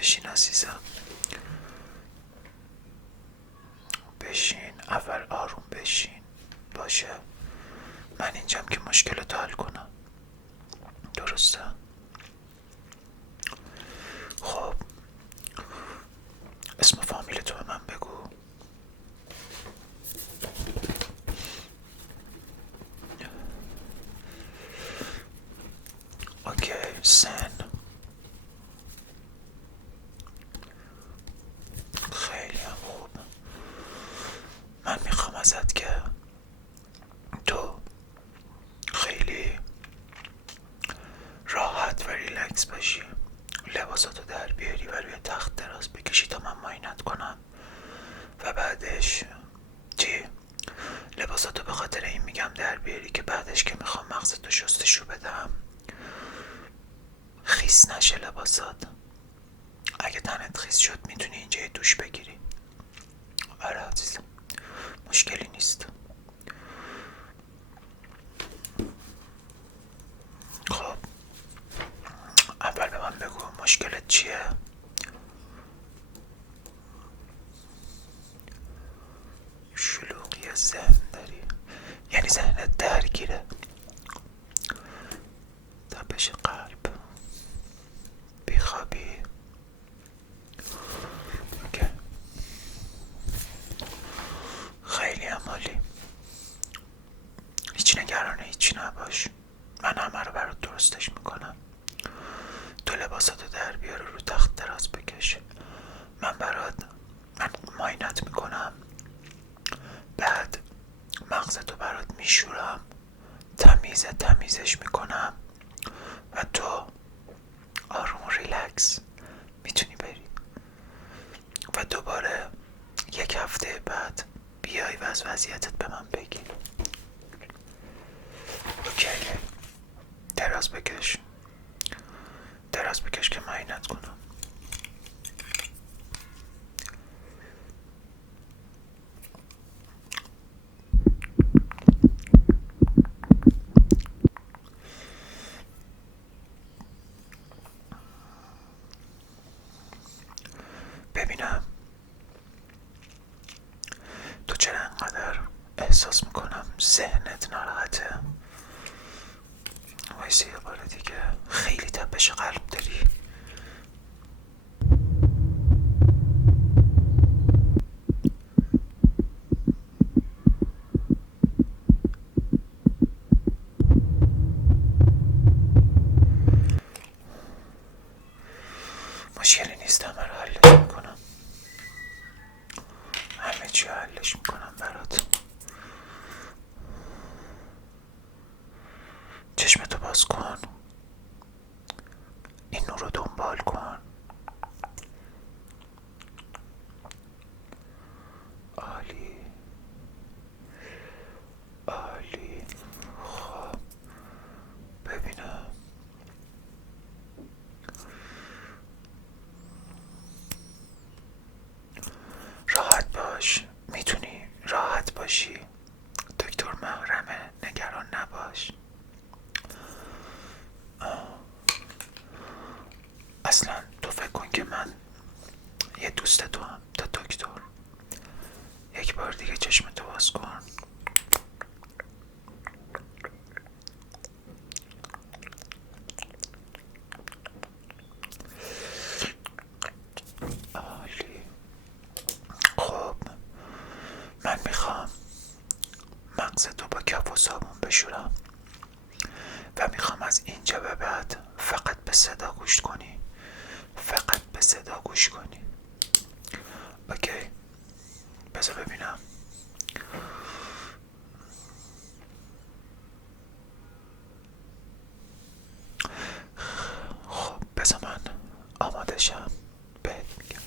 بشین عزیزم، بشین. اول آروم بشین. باشه، من اینجام که مشکلتو حل کنم. درسته؟ خب اسم فامیلتو به من بگو. اوکی. سن؟ خیلی هم خوب. من میخوام ازت که تو خیلی راحت و ریلکس باشی، لباساتو در بیاری و روی تخت دراز بکشی تا من معاینت کنم و بعدش چی؟ لباساتو به خاطر این میگم در بیاری که بعدش که میخوام مغزتو شستشو بدم خیس نشه لباسات. اگه تنت خیس شد میتونی اینجا دوش بگیری. آره عزیزم، مشکلی نیست. خب اول به من بگو مشکلت چیه؟ شلوغی ذهن داری؟ یعنی ذهنت درگیره؟ تپش قلب، بیخوابی؟ اوکی. خیلی عالی. هیچ نگرانه هیچی نباش، من همه رو برات درستش میکنم. تو لباساتو در بیار رو تخت دراز بکش. من معاینت میکنم، بعد مغزتو برات میشورم، تمیزش میکنم و تو آروم و ریلکس میتونی بری و دوباره 1 هفته بعد بیای و از وضعیتت به من بگی. اوکی. دراز بکش که معاینت کنم. ببینم تو چرا انقدر احساس میکنم ذهنت ناراحته. وایسا یه بار دیگه. خیلی تپش قلب داری؟ مشکلی نیست، همه رو حلش میکنم. همه چی رو حلش میکنم برات. چشمتو باز کن، این نور رو دنبال کن. عالی عالی. خب ببینم. راحت باش، میتونی راحت باشی. دکتر محرمه، نگران نباش. اصلا تو فکر کن که من یه دوست تو هم تا دکتر. یک بار دیگه چشمتو باز کن. عالی. خب من میخوام مغزتو با کف و صابون بشورم و میخوام از اینجا به بعد فقط به صدا گوش کنی. اوکی؟ بذار ببینم. خب بذار من آماده شم بهت میگم.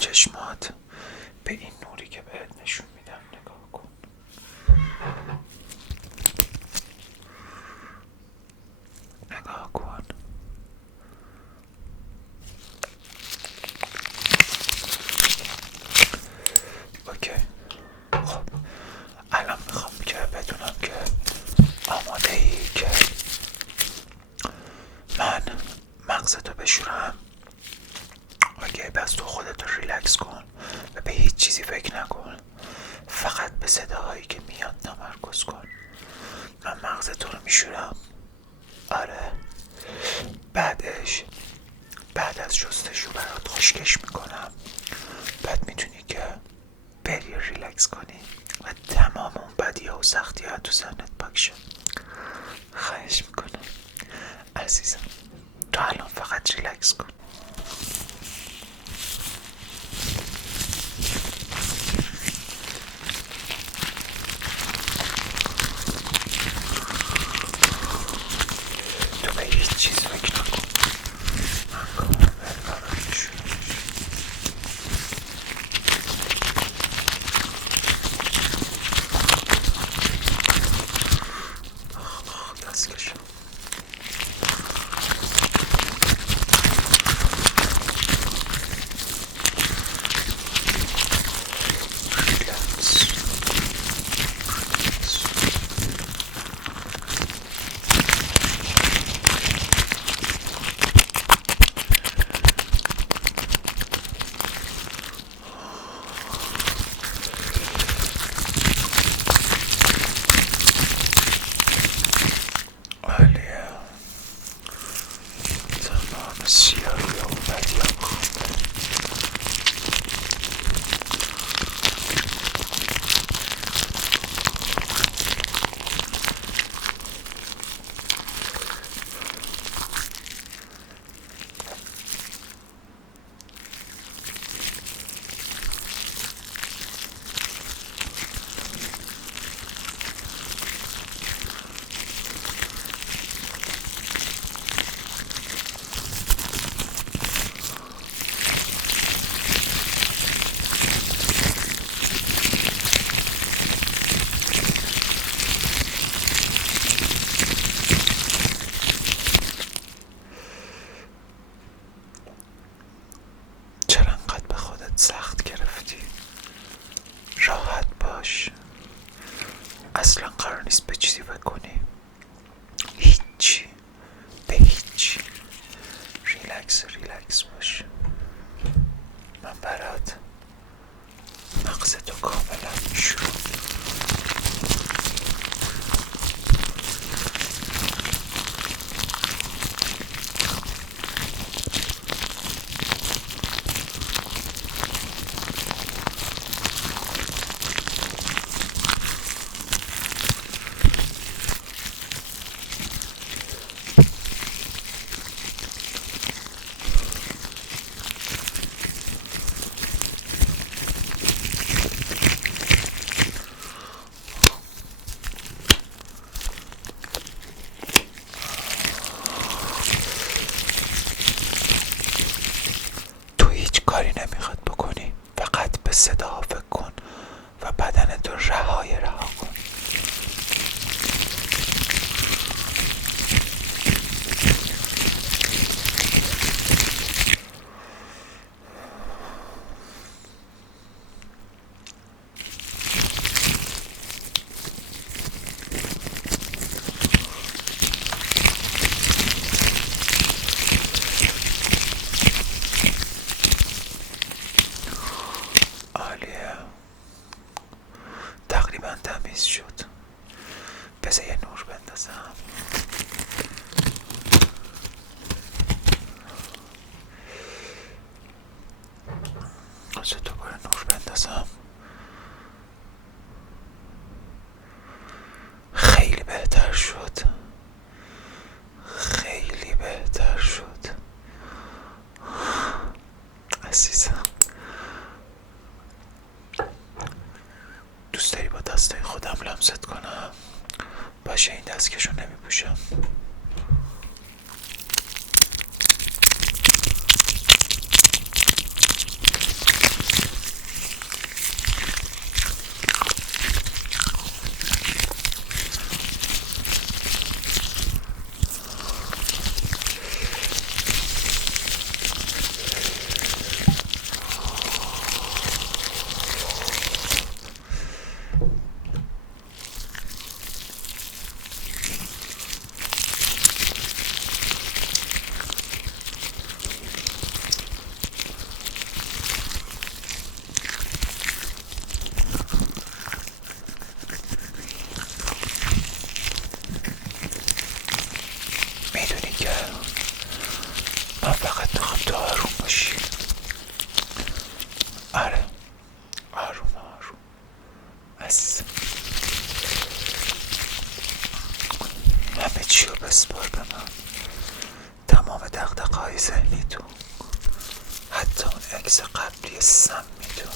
چشمات به این نوری که بهت نشون میدم نگاه کن. نگاه کن. اوکی. خب الان میخوام که بدونم که آماده ای که من مغزتو بشورم. اوکی، پس تو خودتو ریلکس کن و به هیچ چیزی فکر نکن، فقط به صداهایی که میاد تمرکز کن. من مغزتو رو میشورم. آره، بعدش بعد از شستشو برات خشکش میکنم. بعد میتونی که بری ریلکس کنی و تمام اون بدی ها و سختی ها تو ذهنت پاک شه. خواهش میکنم عزیزم، تو الان فقط ریلکس کن. تو به هیچ چیز فکر نکن. من کامل برات میشونم. دست کشم. ریلکس. عالیه. تمام سیاهی ها و بدی ها بخوابه. ذهنی تو، حتی اون اکس قبلی سمی تو.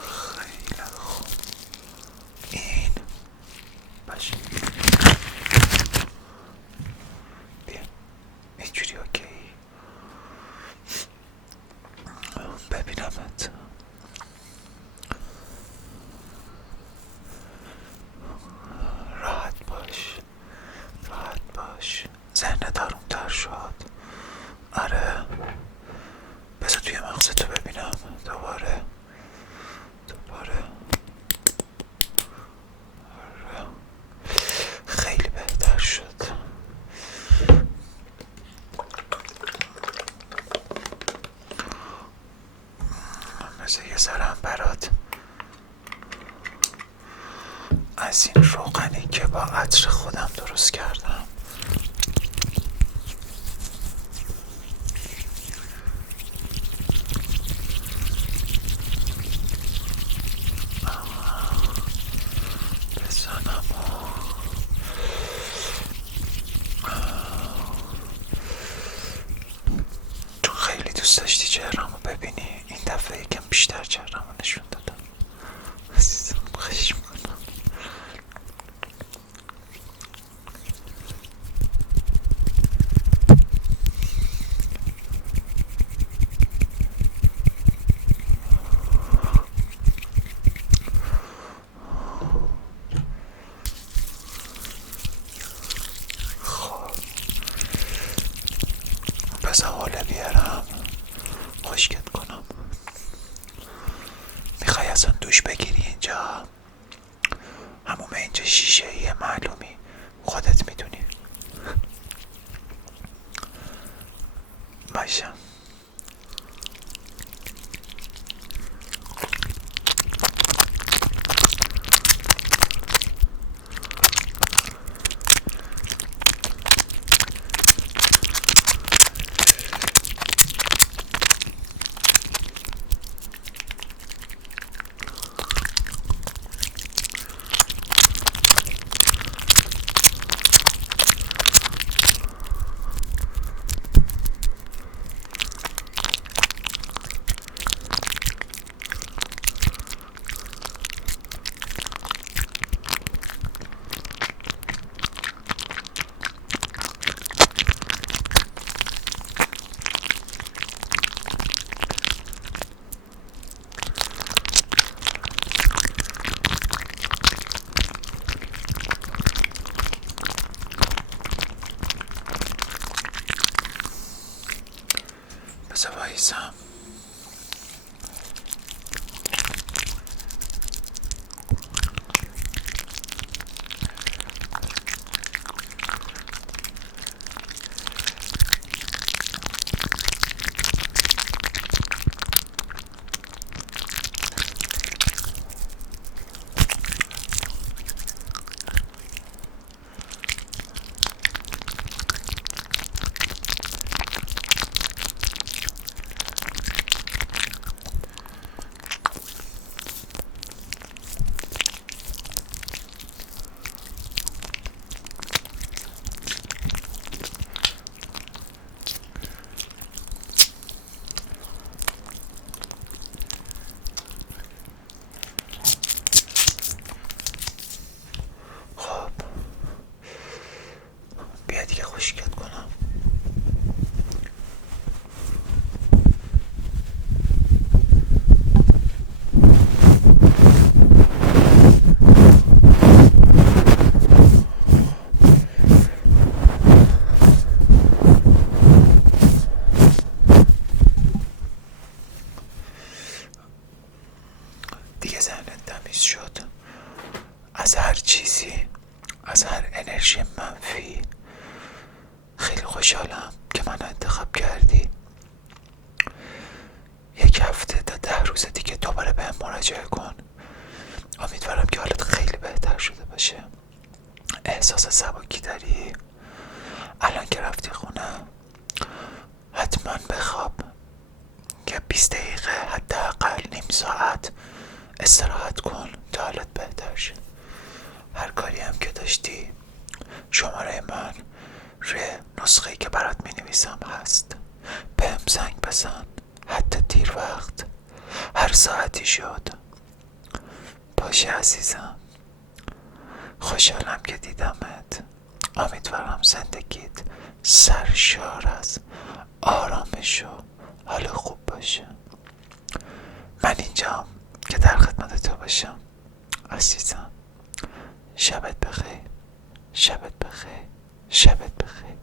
خیلی خوب. این باشه، بیا اینجوری اوکی. ببینمت. راحت باش، راحت باش، ذهنت آروم‌تر شد. آره، بذار توی مغزتو ببینم. دوباره آره، خیلی بهتر شد. مثل یه ذرم برات از این روغنی که با عطر خودم درست کردم بزنم تو خیلی دوست داشتی چهرمو ببینی، این دفعه یکم بیشتر چهرمو نشون دادم. عزیزم خواهش میکنم. بذار حاله بیارم خشکت کنم. میخوای اصلا دوش بگیری اینجا؟ هموم اینجا شیشه ایه، معلومی، خودت میدونی. باشم. بذار وایسم. خب بیا دیگه خشکت کنم. دیگه ذهنت تمیز شد از هر چیزی، از هر انرژی منفی. خیلی خوشحالم که من انتخاب کردی. 1 هفته تا 10 روز دیگه دوباره بهم مراجعه کن. امیدوارم که حالت خیلی بهتر شده باشه. احساس سبکی داری؟ الان که رفتی خونه حتما بخواب، که 20 دقیقه حداقل نیم ساعت استراحت کن تا حالت بهتر شه. هر کاری هم که داشتی شماره من روی نسخه‌ای که برات می نویسم هست، بهم زنگ بزن، حتی دیر وقت، هر ساعتی شد. باشه عزیزم، خوشحالم که دیدمت. امیدوارم زندگیت سرشار از آرامش و حال خوب باشه. من اینجام که در خدمت تو باشم عزیزم. شبت بخیر، شبت بخیر، شبت بخیر.